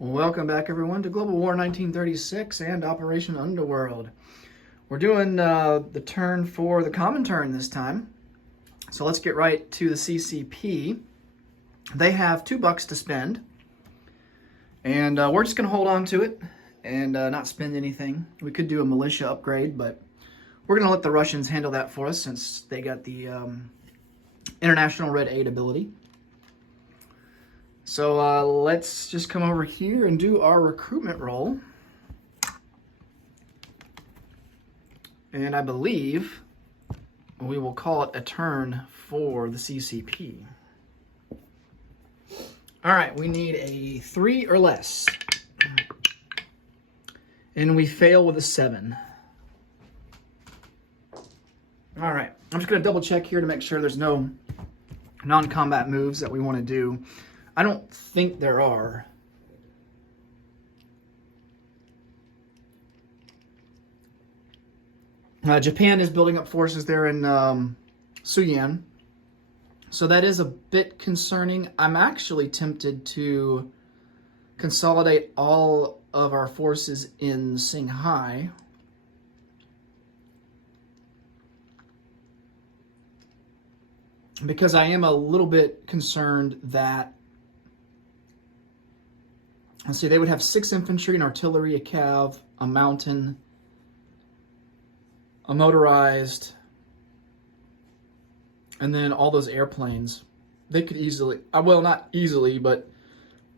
Welcome back, everyone, to Global War 1936 and Operation Underworld. We're doing the turn for the common turn this time. So let's get right to the CCP. They have $2 to spend, and we're just going to hold on to it and not spend anything. We could do a militia upgrade, but we're going to let the Russians handle that for us since they got the International Red Aid ability. So let's just come over here and do our recruitment roll. And I believe we will call it a turn for the CCP. All right, we need a 3 or less. And we fail with a 7. All right, I'm just going to double check here to make sure there's no non-combat moves that we want to do. I don't think there are. Japan is building up forces there in Suyan. So that is a bit concerning. I'm actually tempted to consolidate all of our forces in Shanghai. Because I am a little bit concerned that, let's see, they would have 6 infantry, an artillery, a cav, a mountain, a motorized, and then all those airplanes. They could easily, well, not easily, but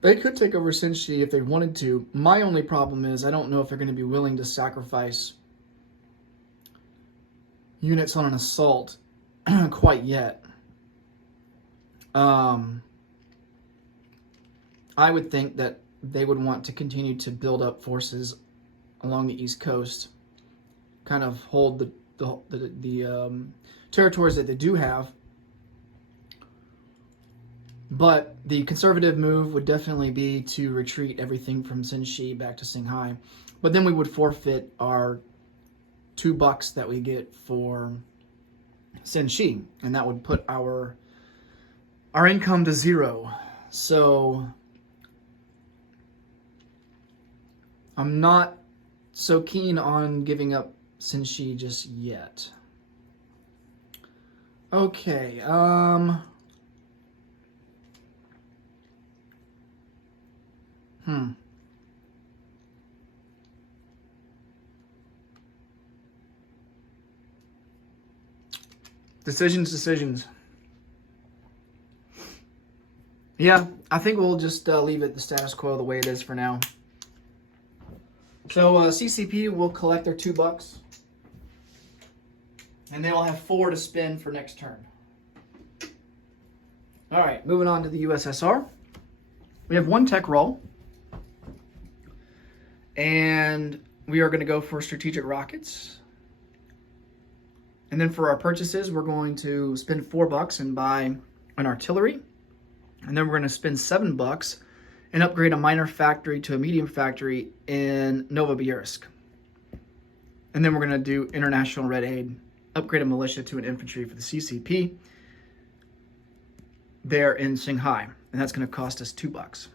they could take over Sinshi if they wanted to. My only problem is I don't know if they're going to be willing to sacrifice units on an assault quite yet. I would think that they would want to continue to build up forces along the East Coast, kind of hold the territories that they do have. But the conservative move would definitely be to retreat everything from Sinshi back to Shanghai. But then we would forfeit our $2 that we get for Sinshi, and that would put our income to 0. So I'm not so keen on giving up Sinshi just yet. Okay, Decisions. Yeah, I think we'll just leave it the status quo the way it is for now. So CCP will collect their $2, and they will have 4 to spend for next turn. All right, moving on to the USSR. We have 1 tech roll, and we are going to go for strategic rockets. And then for our purchases, we're going to spend $4 and buy an artillery. And then we're going to spend $7 and upgrade a minor factory to a medium factory in Novosibirsk. And then we're going to do International Red Aid, upgrade a militia to an infantry for the CCP there in Shanghai. And that's going to cost us $2.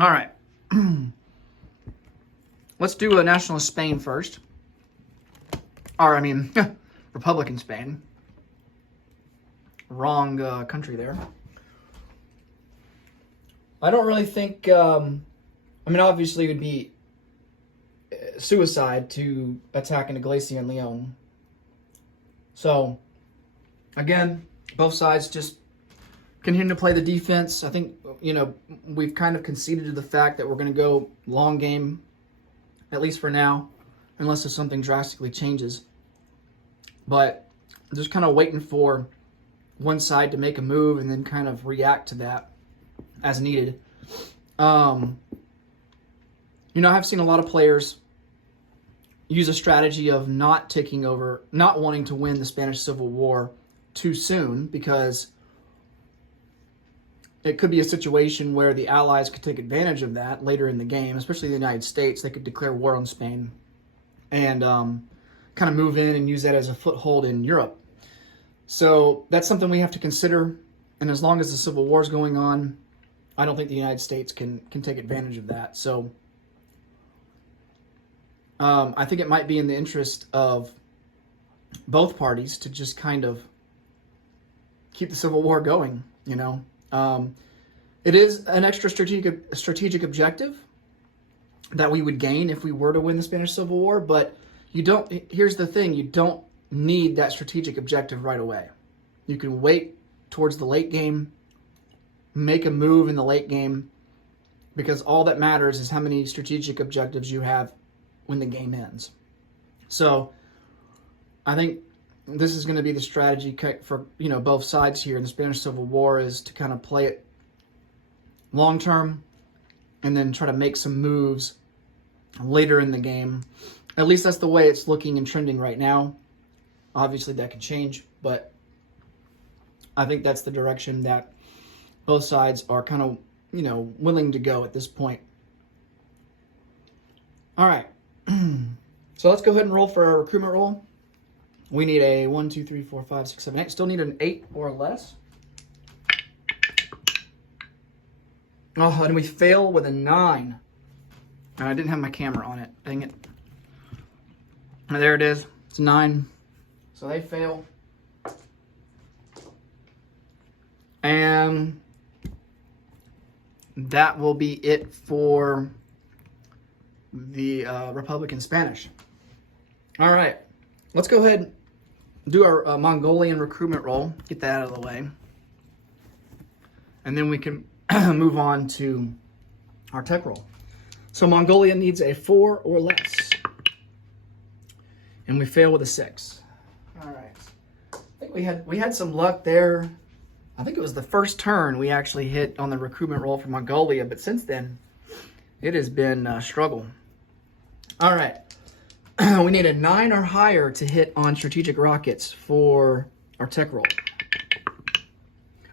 All right. Let's do a nationalist Spain first. Or, I mean, Republican Spain. Wrong country there. I don't really think, I mean, obviously it would be suicide to attack an Iglesia and Leon. So, again, both sides just continue to play the defense. I think, you know, we've kind of conceded to the fact that we're going to go long game, at least for now, unless there's something drastically changes. But just kind of waiting for one side to make a move and then kind of react to that as needed. You know, I've seen a lot of players use a strategy of not taking over, not wanting to win the Spanish Civil War too soon, because it could be a situation where the Allies could take advantage of that later in the game, especially the United States. They could declare war on Spain and kind of move in and use that as a foothold in Europe. So that's something we have to consider. And as long as the Civil War is going on, I don't think the United States can take advantage of that. So I think it might be in the interest of both parties to just kind of keep the Civil War going, you know. It is an extra strategic objective that we would gain if we were to win the Spanish Civil War, but here's the thing, you don't need that strategic objective right away. You can wait towards the late game, make a move in the late game, because all that matters is how many strategic objectives you have when the game ends. So I think this is going to be the strategy for, you know, both sides here in the Spanish Civil War, is to kind of play it long term and then try to make some moves later in the game. At least that's the way it's looking and trending right now. Obviously that can change, but I think that's the direction that both sides are kind of, you know, willing to go at this point. All right. So let's go ahead and roll for our recruitment roll. We need a 1, 2, 3, 4, 5, 6, 7, 8. Still need an 8 or less. Oh, and we fail with a 9. And I didn't have my camera on it. Dang it. And there it is. It's a 9. So they fail. And that will be it for the Republican Spanish. All right. Let's go ahead and do our Mongolian recruitment roll. Get that out of the way. And then we can move on to our tech roll. So Mongolia needs a 4 or less. And we fail with a 6. All right. I think we had some luck there. I think it was the first turn we actually hit on the recruitment roll for Mongolia, but since then it has been a struggle. All right. We need a 9 or higher to hit on strategic rockets for our tech roll.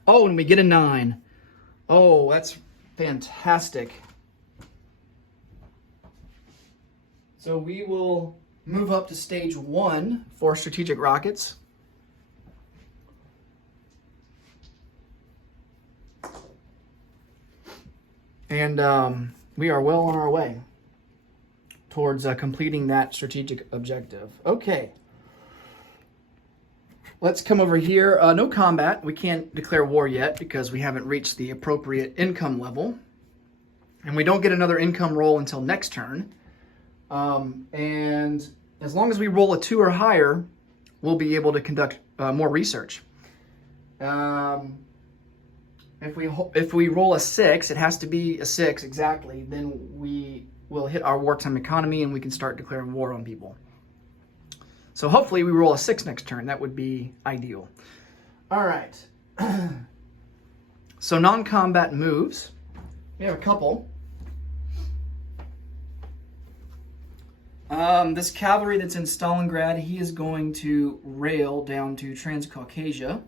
Oh, and we get a 9. Oh, that's fantastic. So we will move up to stage 1 for strategic rockets. And we are well on our way towards completing that strategic objective. Okay. Let's come over here. No combat. We can't declare war yet because we haven't reached the appropriate income level. And we don't get another income roll until next turn. And as long as we roll a 2 or higher, we'll be able to conduct more research. If we roll a 6, it has to be a 6 exactly, then we will hit our wartime economy and we can start declaring war on people. So hopefully we roll a 6 next turn. That would be ideal. All right. So non-combat moves. We have a couple. This cavalry that's in Stalingrad, he is going to rail down to Transcaucasia.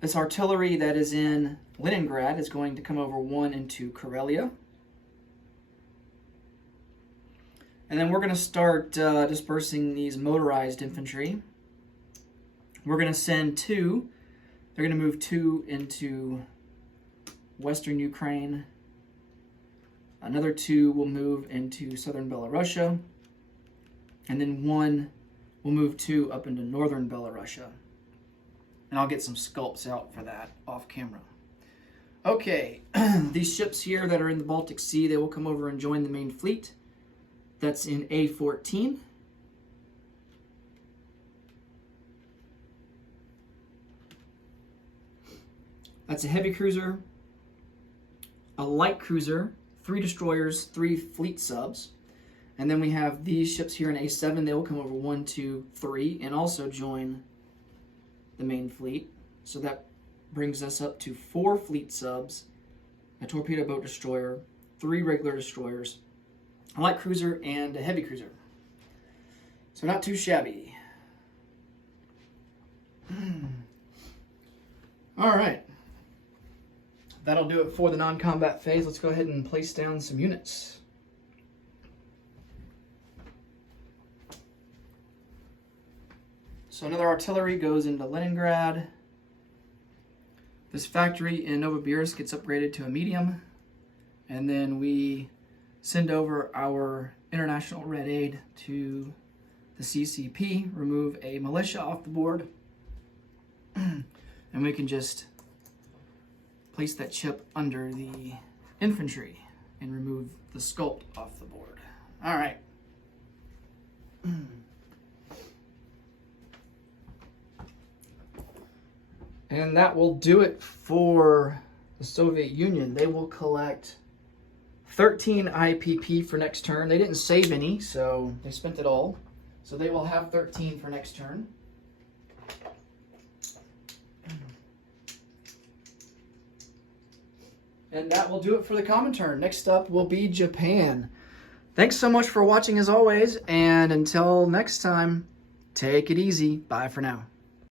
This artillery that is in Leningrad is going to come over 1 into Karelia. And then we're going to start dispersing these motorized infantry. We're going to send 2. They're going to move 2 into western Ukraine. Another 2 will move into southern Belarusia. And then 1 will move 2 up into northern Belarusia. And I'll get some sculpts out for that off camera. Okay, these ships here that are in the Baltic Sea, they will come over and join the main fleet. That's in A14. That's a heavy cruiser, a light cruiser, 3 destroyers, 3 fleet subs. And then we have these ships here in A7. They will come over 1, 2, 3, and also join the main fleet. So that brings us up to 4 fleet subs, a torpedo boat destroyer, 3 regular destroyers, a light cruiser, and a heavy cruiser. So not too shabby. All right. That'll do it for the non-combat phase. Let's go ahead and place down some units. So another artillery goes into Leningrad. This factory in Novosibirsk gets upgraded to a medium, and then we send over our international red aid to the CCP, remove a militia off the board, and we can just place that chip under the infantry and remove the sculpt off the board. All right. And that will do it for the Soviet Union. They will collect 13 IPP for next turn. They didn't save any, so they spent it all. So they will have 13 for next turn. And that will do it for the common turn. Next up will be Japan. Thanks so much for watching as always, and until next time, take it easy. Bye for now.